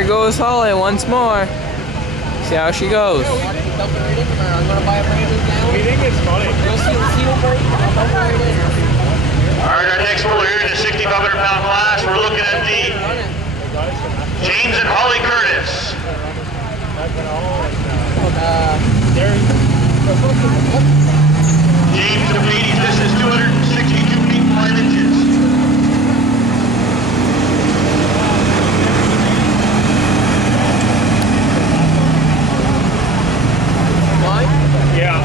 There goes Hollie once more. See how she goes. You think it's funny? Alright, our next one here in the 6,500-pound class, we're looking at the James and Hollie Curtis. James and ladies, this is 262 feet 5 inches. Yeah.